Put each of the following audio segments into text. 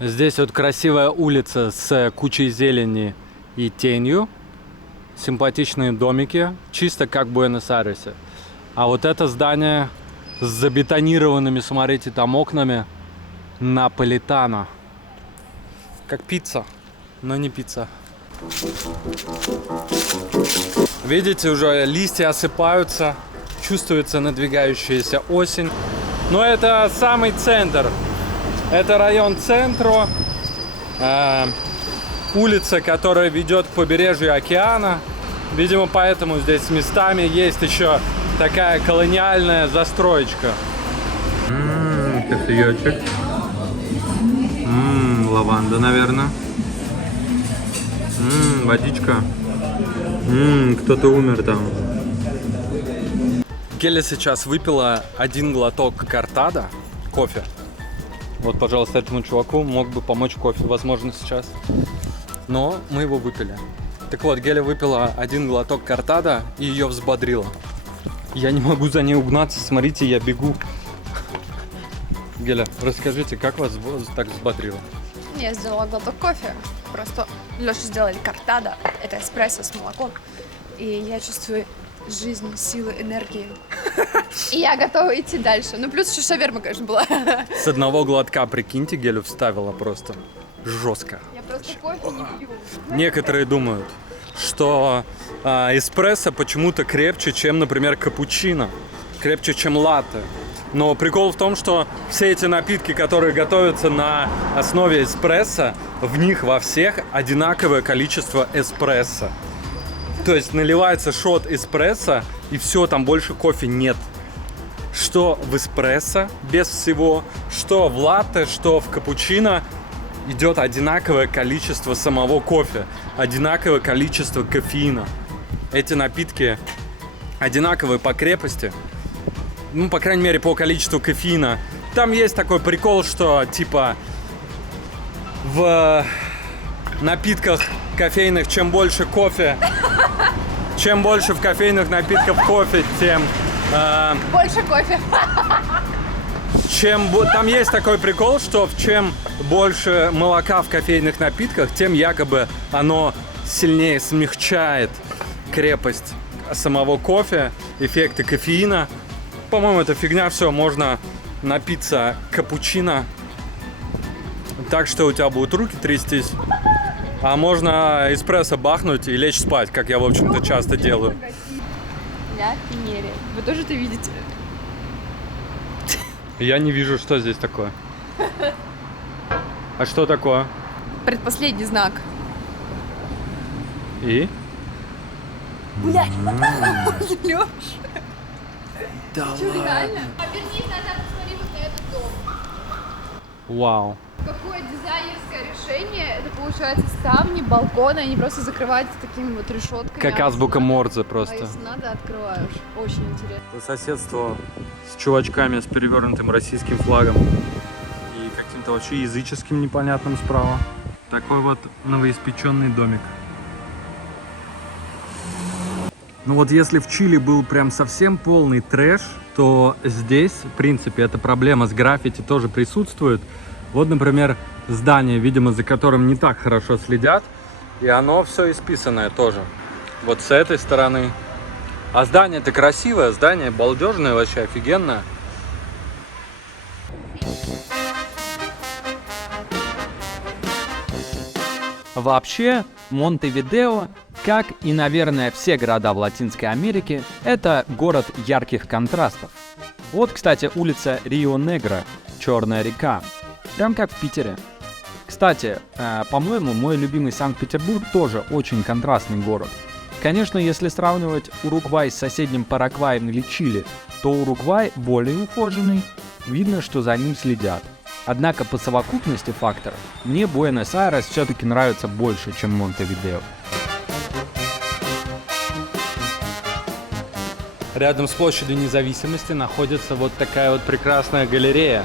Здесь вот красивая улица с кучей зелени и тенью. Симпатичные домики, чисто как в Буэнос-Айресе. А вот это здание с забетонированными, смотрите, там окнами, Наполитано. Как пицца, но не пицца. Видите, уже листья осыпаются, чувствуется надвигающаяся осень. Но это самый центр. Это район Центро, улица, которая ведет к побережью океана. Видимо, поэтому здесь местами есть еще такая колониальная застроечка. Кофеечек. Лаванда, наверное. Водичка. Кто-то умер там. Геля сейчас выпила 1 глоток кортадо, кофе. Вот, пожалуйста, этому чуваку мог бы помочь кофе, возможно, сейчас. Но мы его выпили. Так вот, Геля выпила 1 глоток кортадо и ее взбодрило. Я не могу за ней угнаться, смотрите, я бегу. Геля, расскажите, как вас так взбодрило? Я сделала глоток кофе. Просто Лёша сделали кортадо. Это эспрессо с молоком. И я чувствую жизнь, силы, энергию. И я готова идти дальше. Ну, плюс еще шаверма, конечно, была. С 1 глотка, прикиньте, Гелю вставила просто жестко. Я просто кофе не пью. Некоторые думают, что эспрессо почему-то крепче, чем, например, капучино. Крепче, чем латте. Но прикол в том, что все эти напитки, которые готовятся на основе эспрессо, в них во всех одинаковое количество эспрессо. То есть наливается шот эспрессо, и все, там больше кофе нет. Что в эспрессо без всего, что в латте, что в капучино идет одинаковое количество самого кофе, одинаковое количество кофеина. Эти напитки одинаковые по крепости, ну, по крайней мере, по количеству кофеина. Там есть такой прикол, что, типа, в напитках кофейных, чем больше кофе, чем больше в кофейных напитках кофе, тем... Больше кофе. Там есть такой прикол, что чем больше молока в кофейных напитках, тем якобы оно сильнее смягчает крепость самого кофе, эффекты кофеина. По-моему, это фигня, все, можно напиться капучино так, что у тебя будут руки трястись. А можно эспрессо бахнуть и лечь спать, как я, в общем-то, часто делаю. Я Пиньери. Вы тоже это видите? Я не вижу, что здесь такое. А что такое? Предпоследний знак. И? Блядь. Лёш. Да Что, ладно. реально? Обернись назад, посмотри вот на этот дом. Вау. Какое дизайнерское решение. Это получается ставни, балконы, они просто закрываются такими вот решетками. Как азбука Морзе А просто. если надо, открываешь. Очень интересно. По соседству с чувачками с перевернутым российским флагом и каким-то вообще языческим непонятным справа. Такой вот новоиспеченный домик. Ну вот если в Чили был прям совсем полный трэш, то здесь, в принципе, эта проблема с граффити тоже присутствует. Вот, например, здание, видимо, за которым не так хорошо следят, и оно все исписанное тоже. Вот с этой стороны. А здание-то красивое, здание балдежное, вообще офигенное. Вообще, Монтевидео, как и, наверное, все города в Латинской Америке, это город ярких контрастов. Вот, кстати, улица Рио-Негро, Черная река, прям как в Питере. Кстати, по-моему, мой любимый Санкт-Петербург тоже очень контрастный город. Конечно, если сравнивать Уругвай с соседним Парагваем или Чили, то Уругвай более ухоженный, видно, что за ним следят. Однако по совокупности факторов мне Буэнос-Айрес все-таки нравится больше, чем Монтевидео. Рядом с площадью Независимости находится вот такая вот прекрасная галерея,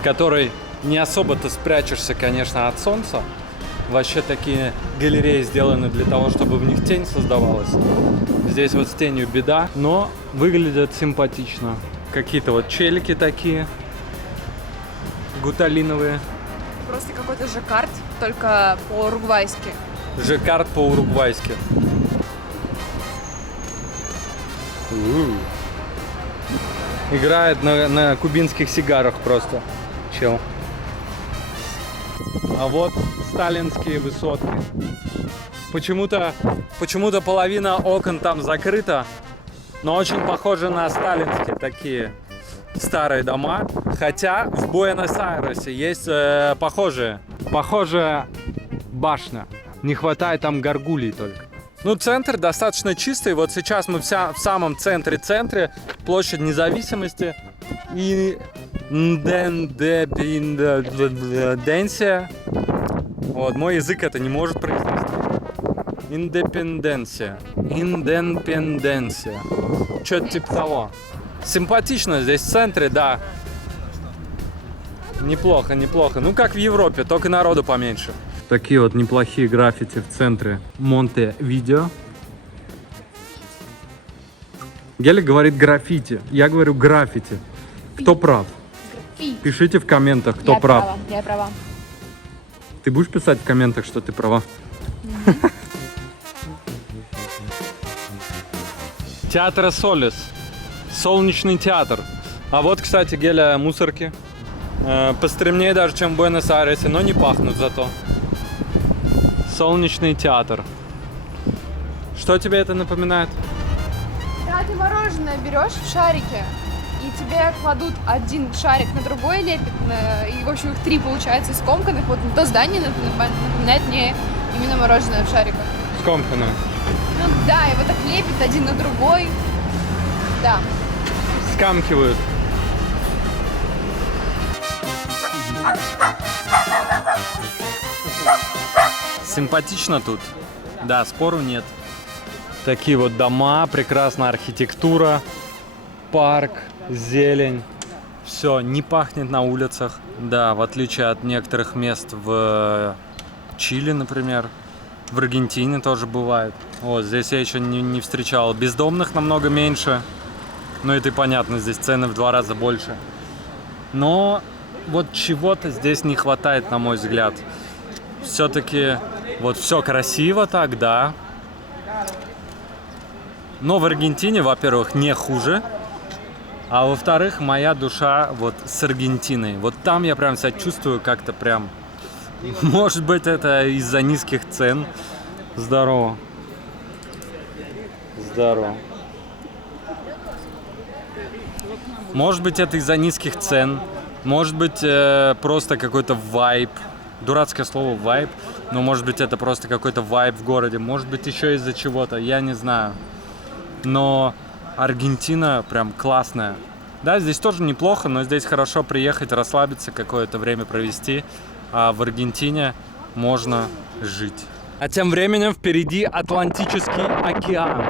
в которой не особо-то спрячешься, конечно, от солнца. Вообще такие галереи сделаны для того, чтобы в них тень создавалась. Здесь вот с тенью беда, но выглядят симпатично. Какие-то вот челики такие, гуталиновые. просто какой-то жаккард, только по-уругвайски. Жаккард по-уругвайски. Играет на кубинских сигарах просто. Чел. А вот сталинские высотки. Почему-то половина окон там закрыта, но очень похоже на сталинские такие старые дома. Хотя в Буэнос-Айресе есть похожая башня. Не хватает там горгулей только. Ну, центр достаточно чистый. Вот сейчас мы в самом центре, площадь Независимости. И Индепенденция. Вот, мой язык это не может произнести. Индепенденция. Что-то типа того. Симпатично здесь в центре, да. Неплохо. Ну, как в Европе, только народу поменьше. Такие вот неплохие граффити в центре Монтевидео. Геля говорит граффити, я говорю граффити. Кто прав? Пишите в комментах, кто прав. Я права. Ты будешь писать в комментах, что ты права? Театр Солис. Солнечный театр. А вот, кстати, Геля, мусорки. Постремнее даже, чем в Буэнос-Айресе, но не пахнут зато. Солнечный театр. Что тебе это напоминает? Да, ты мороженое берешь в шарике, и тебе кладут один шарик на другой, лепят, и, в общем, их 3 получается скомканных. Вот то здание напоминает мне именно мороженое в шариках. Скомканное. Ну да, его так лепят один на другой. Да. Скамкивают. Симпатично тут. Да, спору нет. Такие вот дома, прекрасная архитектура, парк, зелень. Все, не пахнет на улицах. Да, в отличие от некоторых мест в Чили, например. В Аргентине тоже бывает. Вот, здесь я еще не встречал. Бездомных намного меньше. Ну, это и понятно, здесь цены в 2 раза больше. Но вот чего-то здесь не хватает, на мой взгляд. Все-таки вот все красиво так, да. Но в Аргентине, во-первых, не хуже. А во-вторых, моя душа вот с Аргентиной. Вот там я прям себя чувствую как-то прям... Может быть, это из-за низких цен. Здорово. Здорово. Может быть, это из-за низких цен. Может быть, просто какой-то вайб. Дурацкое слово вайб. Но может быть, это просто какой-то вайб в городе. Может быть, еще из-за чего-то. Я не знаю. Но Аргентина прям классная. Да, здесь тоже неплохо, но здесь хорошо приехать, расслабиться, какое-то время провести. А в Аргентине можно жить. А тем временем впереди Атлантический океан.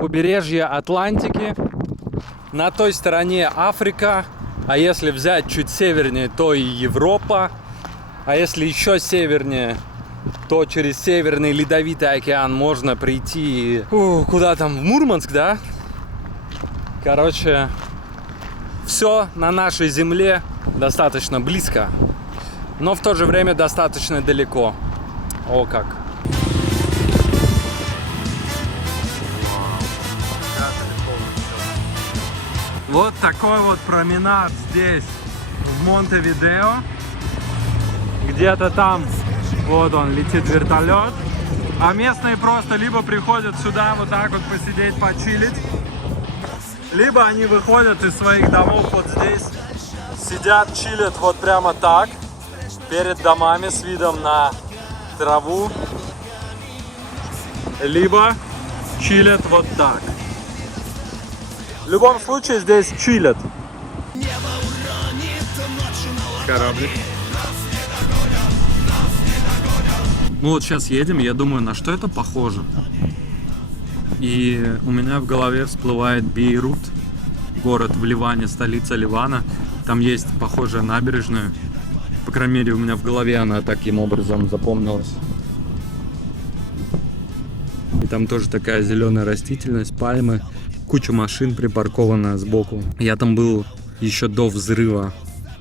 Побережье Атлантики. На той стороне Африка. А если взять чуть севернее, то и Европа. А если еще севернее, то через Северный Ледовитый океан можно прийти... куда там? В Мурманск, да? Короче, все на нашей земле достаточно близко, но в то же время достаточно далеко. О как! Вот такой вот променад здесь, в Монтевидео. Где-то там, вот он, летит вертолет. А местные просто либо приходят сюда вот так вот посидеть, почилить, либо они выходят из своих домов вот здесь, сидят, чилят вот прямо так, перед домами с видом на траву, либо чилят вот так. В любом случае здесь чилят. Кораблик. Мы вот сейчас едем, я думаю, на что это похоже. И у меня в голове всплывает Бейрут, город в Ливане, столица Ливана. Там есть похожая набережная. По крайней мере, у меня в голове она таким образом запомнилась. И там тоже такая зеленая растительность, пальмы, куча машин припаркована сбоку. Я там был еще до взрыва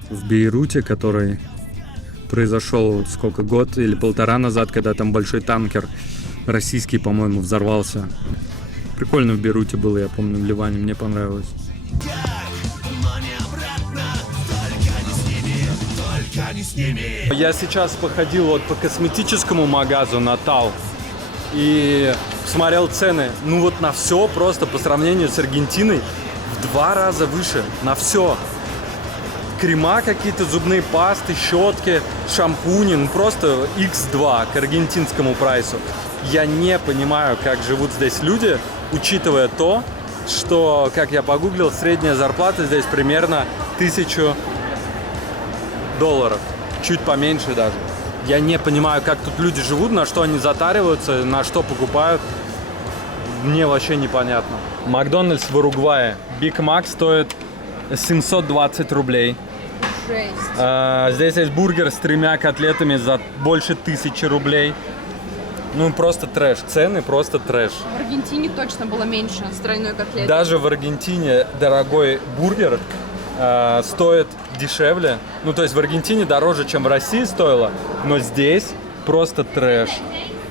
в Бейруте, который произошел сколько, год или полтора назад, когда там большой танкер российский, по-моему, взорвался. Прикольно в Бейруте было, я помню, в Ливане, мне понравилось. Я сейчас походил вот по косметическому магазу на Тау и смотрел цены. Ну вот на все просто по сравнению с Аргентиной в 2 раза выше. На все. Крема какие-то, зубные пасты, щетки, шампуни. Ну просто x2 к аргентинскому прайсу. Я не понимаю, как живут здесь люди, учитывая то, что, как я погуглил, средняя зарплата здесь примерно $1000. Чуть поменьше даже. Я не понимаю, как тут люди живут, на что они затариваются, на что покупают. Мне вообще непонятно. Макдональдс в Уругвае. Биг Мак стоит 720 рублей. Жесть. Здесь есть бургер с 3 котлетами за больше 1000 рублей. Ну, просто трэш. Цены просто трэш. В Аргентине точно было меньше с тройной котлетой. Даже в Аргентине дорогой бургер стоит дешевле. Ну, то есть в Аргентине дороже, чем в России стоило, но здесь просто трэш.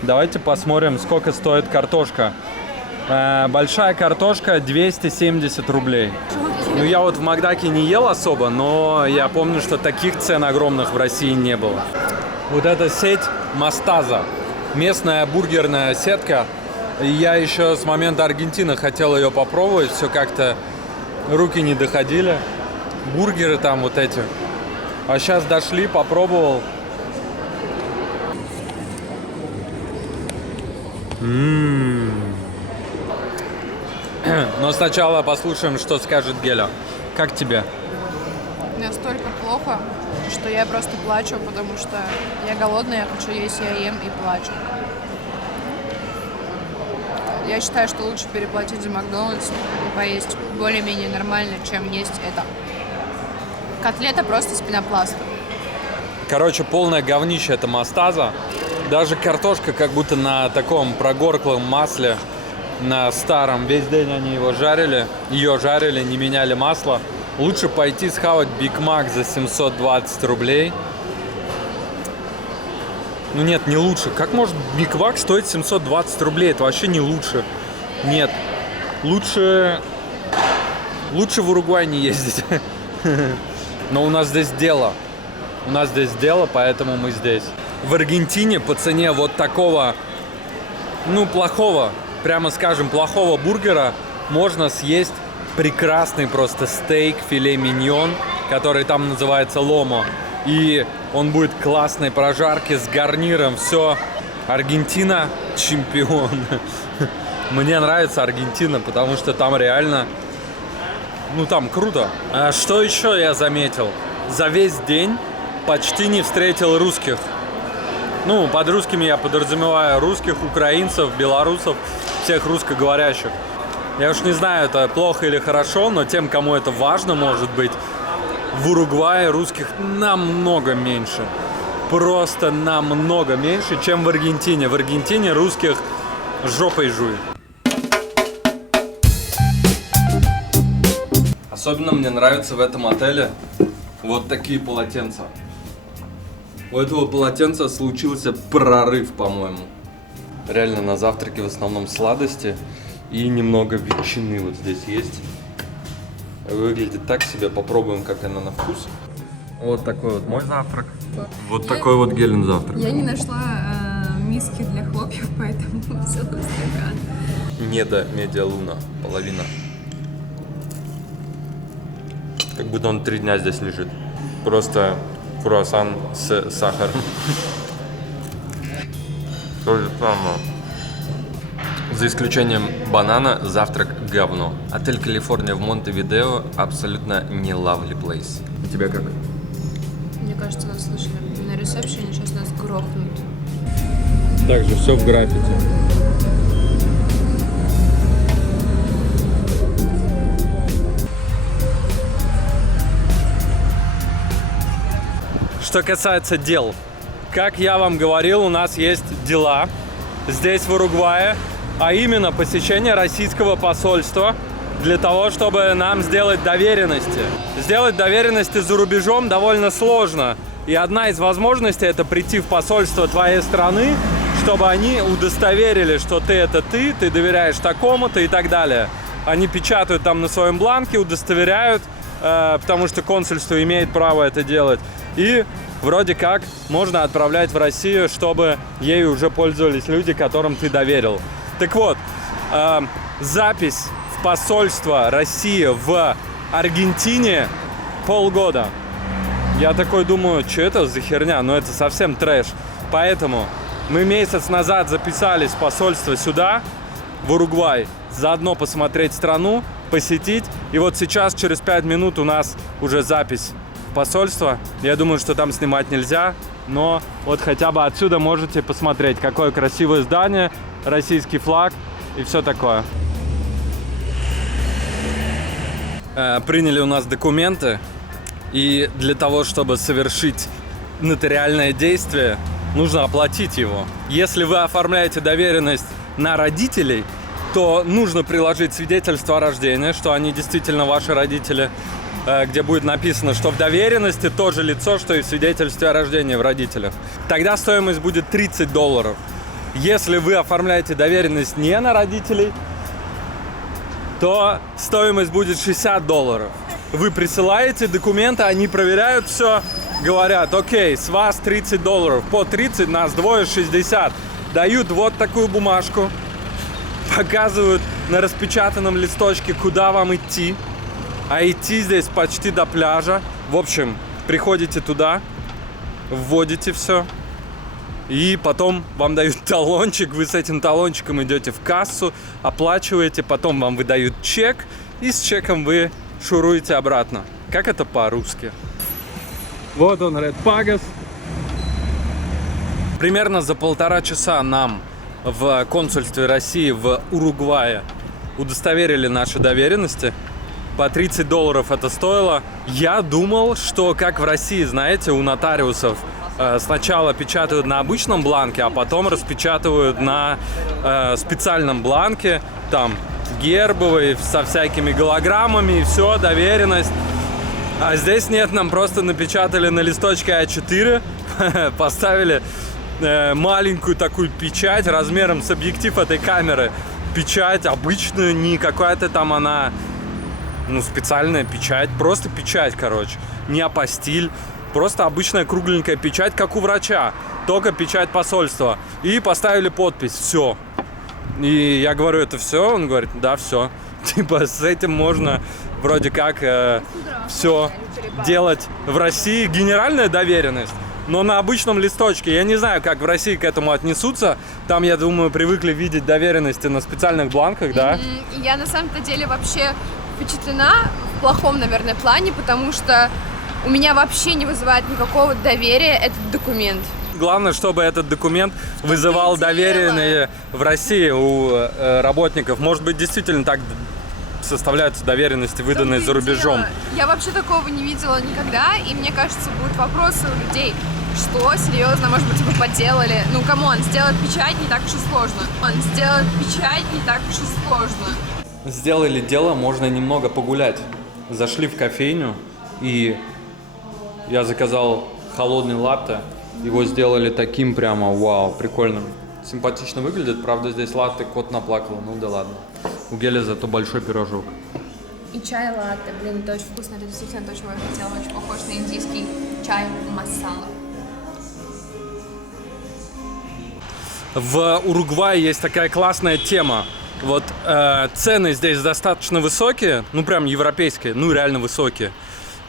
Давайте посмотрим, сколько стоит картошка. Большая картошка 270 рублей. Ну, я вот в Макдаке не ел особо, но я помню, что таких цен огромных в России не было. Вот эта сеть Мостаза, местная бургерная сетка. Я еще с момента Аргентины хотел ее попробовать, все как-то руки не доходили. Бургеры там вот эти. А сейчас дошли, попробовал. Но сначала послушаем, что скажет Геля. Как тебе? Мне настолько плохо, что я просто плачу, потому что я голодная, я хочу есть, я ем и плачу. Я считаю, что лучше переплатить за Макдональдс и поесть более-менее нормально, чем есть это. Котлета просто с пенопласта. Короче, полное говнище это Мостаза. Даже картошка как будто на таком прогорклом масле, на старом. Весь день они ее жарили, не меняли масло. Лучше пойти схавать Биг Мак за 720 рублей. Ну нет, не лучше. Как может Биг Мак стоить 720 рублей? Это вообще не лучше. Нет. Лучше в Уругвай не ездить. Но у нас здесь дело. Поэтому мы здесь. В Аргентине по цене вот такого, ну, плохого, прямо скажем, плохого бургера можно съесть прекрасный просто стейк, филе миньон, который там называется ломо. И он будет классной прожарки с гарниром. Все. Аргентина чемпион. Мне нравится Аргентина, потому что там реально... Ну, там круто. А что еще я заметил? За весь день почти не встретил русских. Ну, под русскими я подразумеваю русских, украинцев, белорусов, всех русскоговорящих. Я уж не знаю, это плохо или хорошо, но тем, кому это важно, может быть, в Уругвае русских намного меньше. Просто намного меньше, чем в Аргентине. В Аргентине русских жопой жуй. Особенно мне нравится в этом отеле вот такие полотенца. У этого полотенца случился прорыв, по-моему. Реально на завтраке в основном сладости и немного ветчины вот здесь есть. Выглядит так себе, попробуем, как она на вкус. Вот такой вот мой завтрак. Вот такой вот Гелен завтрак. Я не нашла миски для хлопьев, поэтому взяла стакан. Неда медиалуна, половина. Как будто он 3 дня здесь лежит. Просто круассан с сахаром. То же самое. За исключением банана, завтрак говно. Отель Калифорния в Монтевидео абсолютно не lovely place. У тебя как? Мне кажется, нас слышали на ресепшене, сейчас нас грохнут. Также все в граффити. Что касается дел, как я вам говорил, у нас есть дела здесь, в Уругвае, а именно посещение российского посольства для того, чтобы нам сделать доверенности. Сделать доверенности за рубежом довольно сложно, И одна из возможностей — это прийти в посольство твоей страны, чтобы они удостоверили, что ты доверяешь такому-то и так далее. Они печатают там на своем бланке, удостоверяют, потому что консульство имеет право это делать. И вроде как можно отправлять в Россию, чтобы ею уже пользовались люди, которым ты доверил. Так вот, запись в посольство России в Аргентине полгода. Я такой думаю, что это за херня? Ну это совсем трэш. Поэтому мы месяц назад записались в посольство сюда, в Уругвай, заодно посмотреть страну, посетить. И вот сейчас, через 5 минут, у нас уже запись в посольство. Я думаю, что там снимать нельзя, но вот хотя бы отсюда можете посмотреть, какое красивое здание, российский флаг и все такое. Приняли у нас документы, и для того, чтобы совершить нотариальное действие, нужно оплатить его. Если вы оформляете доверенность на родителей, то нужно приложить свидетельство о рождении, что они действительно ваши родители, где будет написано, что в доверенности то же лицо, что и в свидетельстве о рождении в родителях. Тогда стоимость будет $30. Если вы оформляете доверенность не на родителей, то стоимость будет $60. Вы присылаете документы, они проверяют все, говорят, окей, с вас $30, по 30, нас двое, 60. Дают вот такую бумажку, показывают на распечатанном листочке, куда вам идти. А идти здесь почти до пляжа. В общем, приходите туда, вводите все. И потом вам дают талончик, вы с этим талончиком идете в кассу, оплачиваете, потом вам выдают чек, и с чеком вы шуруете обратно. Как это по-русски? Вот он, Red Pagas. Примерно за 1,5 часа нам в консульстве России в Уругвае удостоверили наши доверенности. По $30 это стоило. Я думал, что как в России, знаете, у нотариусов сначала печатают на обычном бланке, а потом распечатывают на специальном бланке, там гербовый, со всякими голограммами, и все, доверенность. А здесь нет, нам просто напечатали на листочке А4, поставили маленькую такую печать размером с объектив этой камеры. Печать обычную, не какая-то там она, специальная печать, просто печать, короче, не апостиль. Просто обычная кругленькая печать, как у врача, только печать посольства. И поставили подпись, все. И я говорю, это все? Он говорит, да, все. Типа с этим можно вроде как все делать в России. Генеральная доверенность, но на обычном листочке. Я не знаю, как в России к этому отнесутся. Там, я думаю, привыкли видеть доверенности на специальных бланках, да? Я на самом-то деле вообще впечатлена в плохом, наверное, плане, потому что у меня вообще не вызывает никакого доверия этот документ. Главное, чтобы этот документ вызывал доверие в России у работников. Может быть, действительно так составляются доверенности, выданные за рубежом. Я вообще такого не видела никогда, и мне кажется, будут вопросы у людей. Что? Серьезно? Может быть, вы подделали? Ну, камон, сделать печать не так уж и сложно. Сделать печать не так уж и сложно. Сделали дело, можно немного погулять. Зашли в кофейню, и я заказал холодный латте. Его сделали таким прямо, вау, прикольным. Симпатично выглядит, правда, здесь латте кот наплакал, ну да ладно. У Гели зато большой пирожок. И чай латте, блин, это очень вкусно, это действительно то, чего я хотела, очень похож на индийский чай масала. В Уругвае есть такая классная тема. Вот цены здесь достаточно высокие, ну прям европейские, ну реально высокие.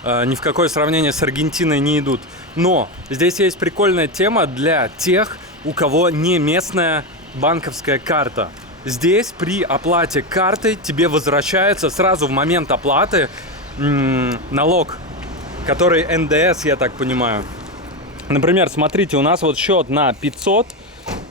Ни в какое сравнение с Аргентиной не идут. Но здесь есть прикольная тема для тех, у кого не местная банковская карта. Здесь при оплате картой тебе возвращается сразу в момент оплаты налог, который НДС, я так понимаю. Например, смотрите, у нас вот счет на 500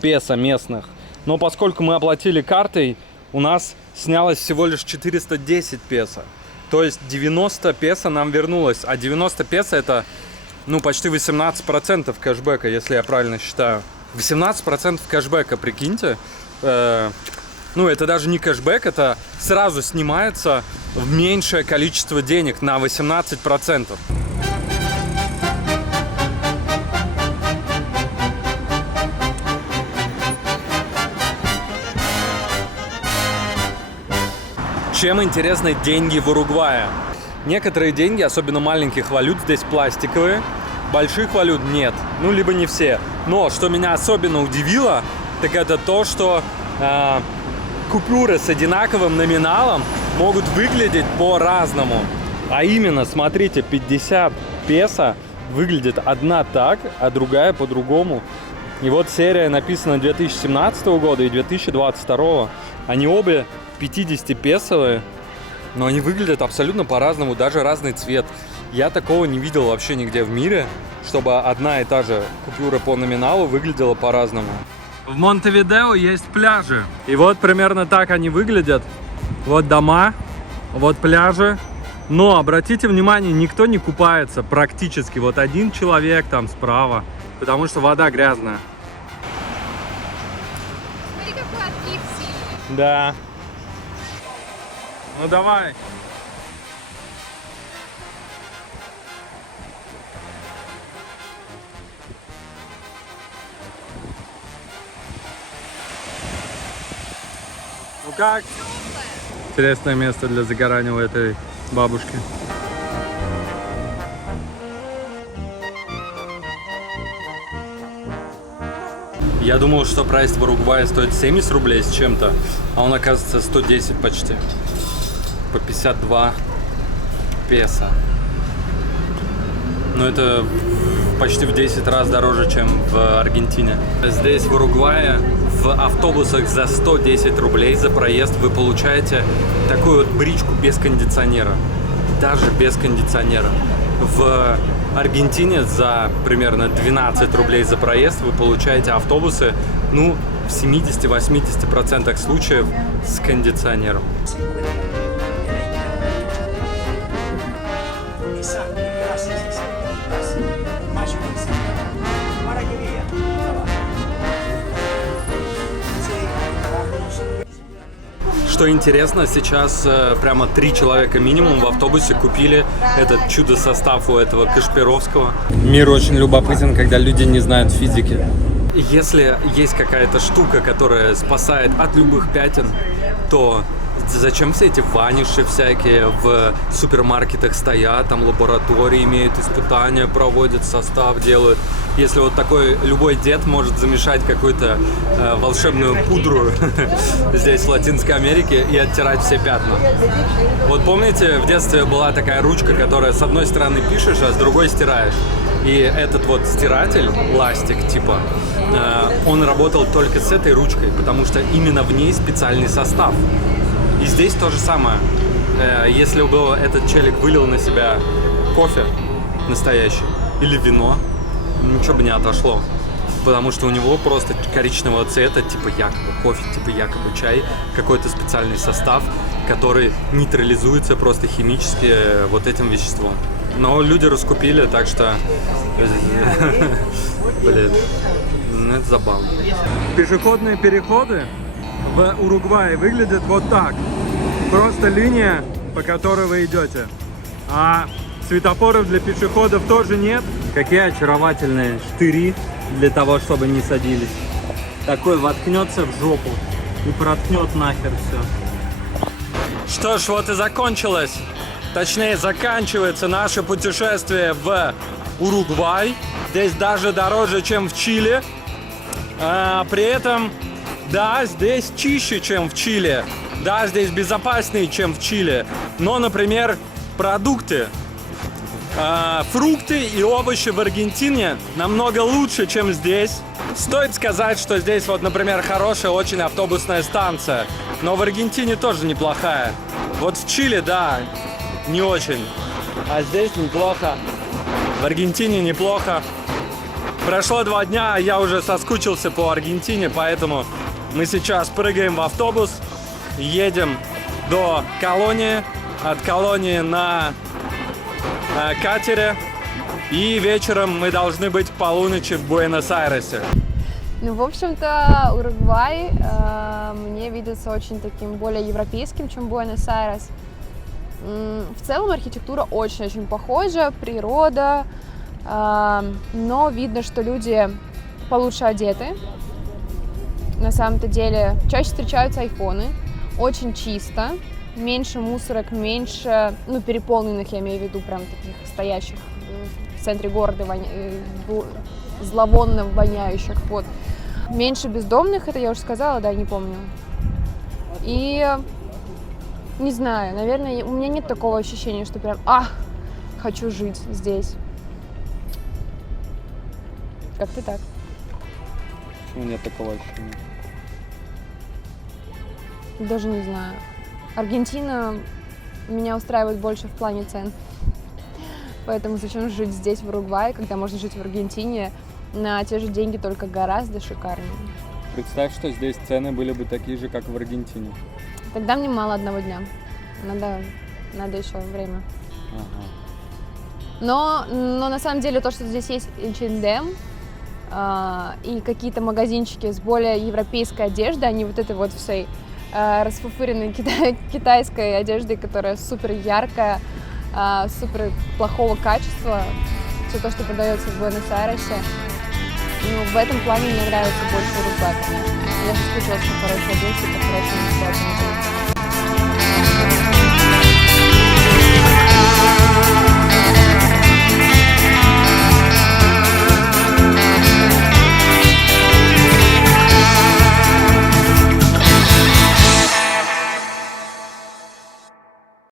песо местных, но поскольку мы оплатили картой, у нас снялось всего лишь 410 песо. То есть 90 песо нам вернулось, а 90 песо это, почти 18% кэшбэка, если я правильно считаю. 18% кэшбэка, прикиньте. Это даже не кэшбэк, это сразу снимается в меньшее количество денег на 18%. Чем интересны деньги в Уругвае? Некоторые деньги, особенно маленьких валют, здесь пластиковые, больших валют нет, ну либо не все. Но что меня особенно удивило, так это то, что купюры с одинаковым номиналом могут выглядеть по-разному. А именно, смотрите, 50 песо выглядит одна так, а другая по-другому. И вот серия написана 2017 года и 2022. Они обе 50-песовые, но они выглядят абсолютно по-разному, даже разный цвет. Я такого не видел вообще нигде в мире, чтобы одна и та же купюра по номиналу выглядела по-разному. В Монтевидео есть пляжи. И вот примерно так они выглядят. Вот дома, вот пляжи. Но обратите внимание, никто не купается практически. Вот один человек там справа, потому что вода грязная. Смотри, какой отлив сильный. Да. Ну давай. Ну как? Интересное место для загорания у этой бабушки. Я думал, что проезд в Уругвае стоит 70 рублей с чем-то, а он оказывается 110 почти. По 52 песо. Но это почти в 10 раз дороже, чем в Аргентине. Здесь, в Уругвае, в автобусах за 110 рублей за проезд вы получаете такую вот бричку без кондиционера. Даже без кондиционера. В Аргентине за примерно 12 рублей за проезд вы получаете автобусы, ну, в 70-80% случаев с кондиционером. Что интересно, сейчас прямо 3 человека минимум в автобусе купили этот чудо-состав у этого Кашпировского. Мир очень любопытен, когда люди не знают физики. Если есть какая-то штука, которая спасает от любых пятен, то зачем все эти ваниши всякие в супермаркетах стоят, там лаборатории имеют, испытания проводят, состав делают. Если вот такой любой дед может замешать какую-то волшебную пудру здесь, в Латинской Америке, и оттирать все пятна. Вот помните, в детстве была такая ручка, которая с одной стороны пишешь, а с другой стираешь. И этот вот стиратель, ластик типа, он работал только с этой ручкой, потому что именно в ней специальный состав. И здесь то же самое. Если бы этот челик вылил на себя кофе настоящий или вино, ничего бы не отошло. Потому что у него просто коричневого цвета, типа якобы кофе, типа якобы чай, какой-то специальный состав, который нейтрализуется просто химически вот этим веществом. Но люди раскупили, так что... Блин, ну это забавно. Пешеходные переходы в Уругвае выглядят вот так. Просто линия, по которой вы идете. А светофоров для пешеходов тоже нет. Какие очаровательные штыри для того, чтобы не садились. Такой воткнется в жопу и проткнет нахер все. Что ж, вот и закончилось. Точнее, заканчивается наше путешествие в Уругвай. Здесь даже дороже, чем в Чили. При этом, да, здесь чище, чем в Чили. Да, здесь безопаснее, чем в Чили. Но, например, продукты, фрукты и овощи в Аргентине намного лучше, чем здесь. Стоит сказать, что здесь, вот, например, хорошая очень автобусная станция. Но в Аргентине тоже неплохая. Вот в Чили, да, не очень. А здесь неплохо. В Аргентине неплохо. Прошло 2 дня, а я уже соскучился по Аргентине, поэтому мы сейчас прыгаем в автобус, едем до колонии, от колонии на катере, и вечером мы должны быть к полуночи в Буэнос-Айресе. Ну, в общем-то, Уругвай мне видится очень таким более европейским, чем Буэнос-Айрес. В целом архитектура очень-очень похожа, природа, но видно, что люди получше одеты. На самом-то деле чаще встречаются айфоны, очень чисто, меньше мусорок, меньше, ну, переполненных, я имею в виду, прям таких стоящих в центре города, зловонно воняющих, вот. Меньше бездомных, это я уже сказала, да, не помню. И, не знаю, наверное, у меня нет такого ощущения, что прям, хочу жить здесь. Как-то так. Почему нет такого ощущения? Даже не знаю. Аргентина меня устраивает больше в плане цен. Поэтому зачем жить здесь, в Уругвае, когда можно жить в Аргентине на те же деньги, только гораздо шикарнее. Представь, что здесь цены были бы такие же, как в Аргентине. Тогда мне мало одного дня. Надо еще время. Ага. Но на самом деле то, что здесь есть H&M и какие-то магазинчики с более европейской одеждой, а не вот этой вот всей расфуфыренной китайской одеждой, которая супер яркая, супер плохого качества, все то, что продается в Буэнос-Айресе. Ну, в этом плане мне нравится больше Уругвай, конечно. Я соскучилась по хорошей одежде, по хорошему настроению.